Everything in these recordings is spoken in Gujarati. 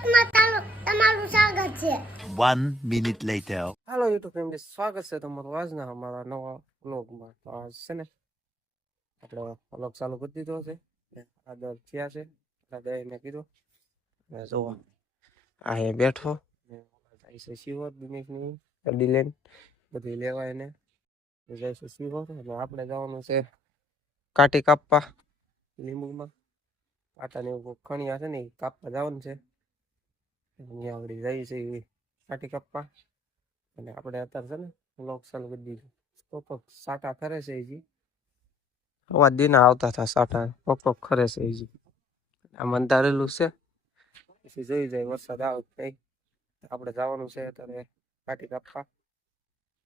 તમારું સ્વાગત છે. 1 minute later. હાલો યુટ્યુબ ફેમિલી, સ્વાગત છે તમારું આજના અમારા નવા વ્લોગમાં. તો આજ છે ને આપણે વ્લોગ ચાલુ કરી દીધો છે. આગળ થયા છે દાદાએ કીધું જોવા આ બેઠો જાય છે શિવર દિનેશની ગાડી લઈને બધી લેવા એને જાય છે શિવર. અને આપણે જવાનું છે કાટી કાપવા લીંબુમાં પાટાને એવું ખણિયા છે ને એ કાપવા જવાનું છે. અહીંયા આગળ જાય છે એ કાટી કાપવા. અને આપણે અત્યારે છે ને વ્લોગ ચાલુ કરી દીધું. તો સાટા ખરે છે હજી અવાજ દીના આવતા હતા સાટા પોક ખરે છે હજી. આમ અંધારેલું છે પછી જોઈ જાય વરસાદ આવે નહીં. આપણે જવાનું છે અત્યારે કાટી કાપવા.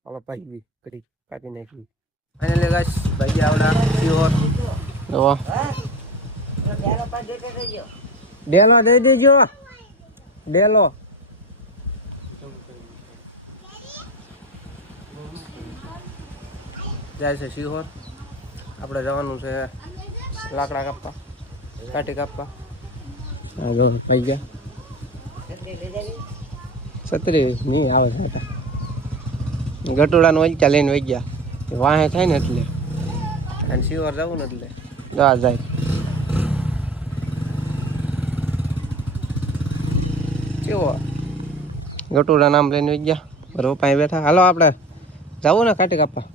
હવે ભાઈ બી ઘડી કાપી નાખી. ફાઇનલી ગાઈસ ભાઈ આવડા શિવર ડેલો દઈ દેજો ડેલો. જાય છે શિહોર. આપણે જવાનું છે લાકડા કાપવા કાટી કાપવા. પાઈ ગયા છત્રી નહીં આવે છે ગટોડાનું વચ્ચા લઈને વહી ગયા વાહે થાય ને એટલે. અને શિહોર જવું ને એટલે જવા જાય. કેવો ગટોડા નામ લઈને વહી ગયા બરોબર પાસે બેઠા. હાલો આપણે જવું ને કાટી કાપવા.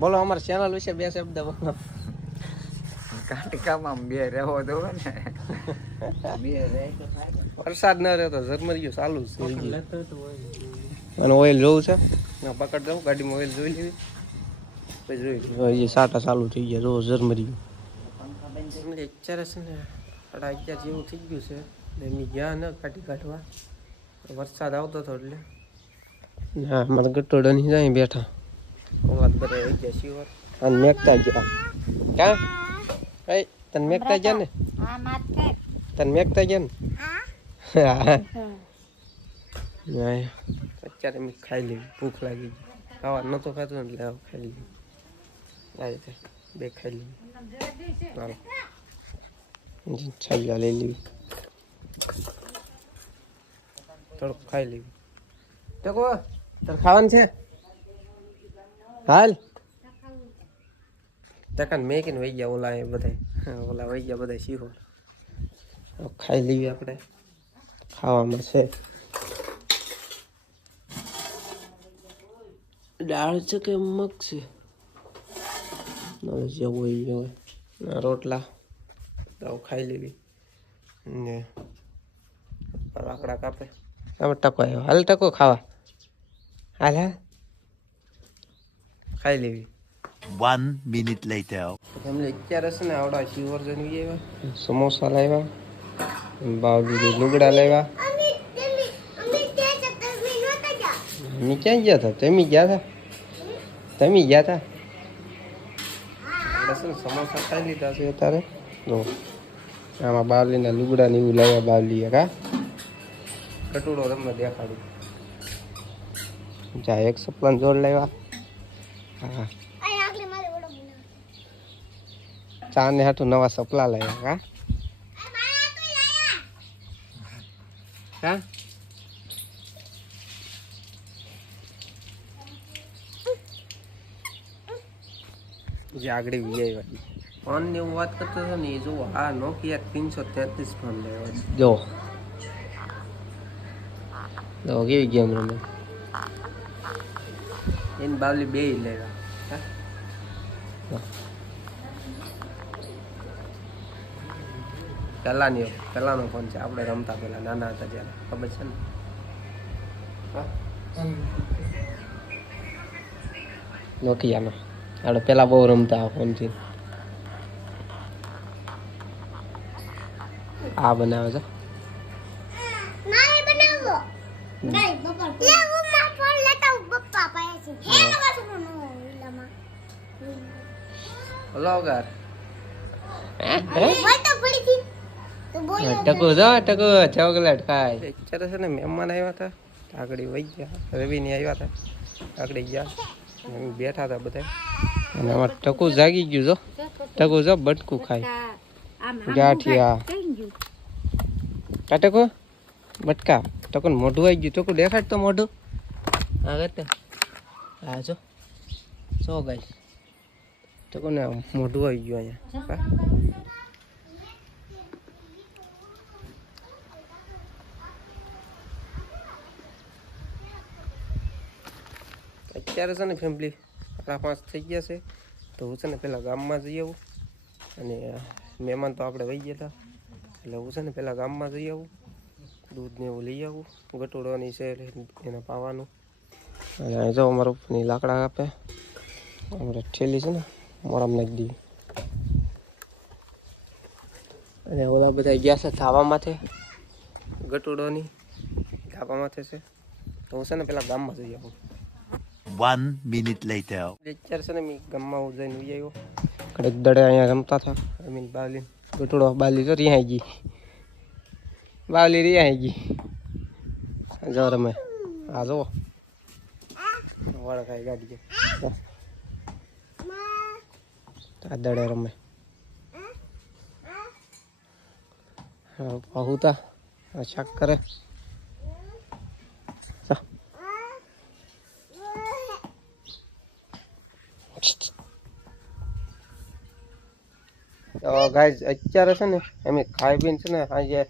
બોલો અમારી ચેનલ વિશે બે શબ્દ બોલો. કાટી કાપમાં બે રહેવો દો ને વરસાદ ન રહ્યો તો ઝરમરિયું ચાલુ છે. અને ઓઇલ જોવું છે પકડ દઉં ગાડીમાં ઓઇલ જોઈ લેવી પછી જોઈ સાટા ચાલુ થઈ ગયા. જો ઝરમરિયું અત્યારે છે ને 11:30 જેવું થઈ ગયું છે. એમની ગયા ને કાઢી કાઢવા વરસાદ આવતો હતો એટલે હા મારા ગટોડા ની જાય બેઠા. વાત બધા આવી ગયા શિવર અને મેકતા ગયા ક્યાં કઈ તને મેકતા ગયા ને તને મેકતા ગયા ને અત્યારે મેં ખાઈ લીધી. ભૂખ લાગી ગઈ ખાવા નતો ખાતો ને એટલે ખાઈ લીધી. આ રીતે બે ખાઈ લીધી. ચાલો છાલ્લા લઈ લેવી થોડુંક ખાઈ લેવી. ટકો તારે ખાવાનું છે હાલ તકાન મેકીને વહી ગયા ઓલા એ બધા ઓલા વહી ગયા બધા શિહોર. ખાઈ લેવી આપણે ખાવામાં છે દાળ છે કે મગ છે જેવું હોય રોટલા ખાઈ લેવી ને લાકડા કાપે. આમાં ટકો આવ્યો હાલ ટકો ખાવા હાલ હાલ ખાઈ લેવી. 1 minute later. એમને અત્યારે છે ને આવડા શિવર જઈને આવ્યા સમોસા લાવ્યા બાવલી લુગડા લાવ્યા. અમે ક્યાં ગયા હતા? તમે ગયા હતા? તમે ગયા હતા? આપણે છે ને સમોસા ખાઈ લીધા છે અત્યારે. જો આમાં બાવલીના લુગડા ને એવું લાવ્યા બાવલીએ કા કટોડો તમને દેખાડું. જા એક સપલાન જોડ લાવ્યા. હા ચા ને હાટું નવા સપલા લાવ્યા કા કા જે આગળ વી ફોન ની હું વાત કરતો હતો ને એ જો આ નોકિયા 333 ફોન લેવા જો કેવી ગેમ રમે. એને બાવલી બે લેવા પહેલાનો ફોન છે. આપણે રમતા પેલા નાના હતા ત્યારે ખબર છે ને. નોકિયાનો આપણે પેલા બહુ રમતા આ ફોનથી. આ બનાવે છે વ્લોગર ટકો જો ટકો ચોકલેટ ખાય. અત્યારે છે ને મહેમાન આવ્યા હતા આગળ વહી ગયા. રવિ ની આવ્યા હતા આગળ ગયા બેઠા હતા બધા. અને આમાં ટકુ જાગી ગયું જો ટકુ જો બટકું ખાય ગાંઠિયા કાટકો બટકા ટકોન મોઢું આવી ગયું ટકો દેખાડ તો મોઢું આગળ તે હા જો ગાઈસ ટકોને મોઢું આવી ગયું અહીંયા અત્યારે છે ને ફેમિલી 5:30 થઈ ગયા છે તો હું છે ને પેલા ગામમાં જઈ આવું અને મહેમાન તો આપણે વહી ગયા હતા એટલે હું છે ને પેલા ગામમાં જઈ આવું દૂધ ને એવું લઈ આવું ગટોડવાની છે એને પાવાનું અને અહીં જાઓ અમારા ઉપરની લાકડા કાપે અમારે ઠેલી છે ને મોરામ નાખી દીધી અને ઓલા બધા ગયા છે ધાબામાંથી ગટોડવાની ધાબામાંથી છે તો હું છે ને પેલા ગામમાં જઈ આવું 1 minute later. અત્યારે છે ને મેં ગામમાં હું જઈને ઉઈ આવ્યો કડક દડે અહીંયા રમતા હતા રમીને બાવલી ગટોડો બાવલી તો રિહાઈ ગઈ બાવલી રિહાઈ ગઈ જો રમે હા જો વળખાઈ ગાડી આ દડે રમે પહુતા શાક કરે ગાઈઝ અત્યારે છે ને અમે ખાઈ પીને છે ને આજે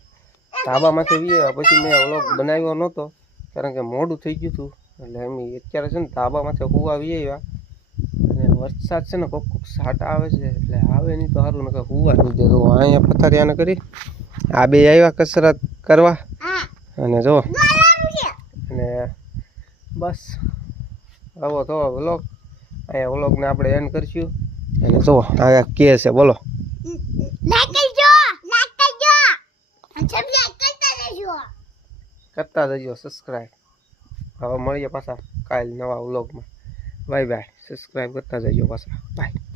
ધાબામાંથી વીએ પછી મેં વ્લોગ બનાવ્યો નહોતો કારણ કે મોડું થઈ ગયું હતું એટલે અમે અત્યારે છે ને ધાબામાંથી હુવા વી આવ્યા અને વરસાદ છે ને કોક સાટા આવે છે એટલે આવે નહીં તો સારું ને હુવા નહીં દે તો અહીંયા પથારિયાને કરી આ બે આવ્યા કસરત કરવા અને જો અને બસ આવો તો વ્લોગ અહીંયા વ્લોગને આપણે એન્ડ કરશું અને જો આ કે છે બોલો કરતા જજો સબસ્ક્રાઈબ હવે મળીએ પાછા કાલ નવા વ્લોગમાં બાય બાય સબસ્ક્રાઈબ કરતા જજો પાછા બાય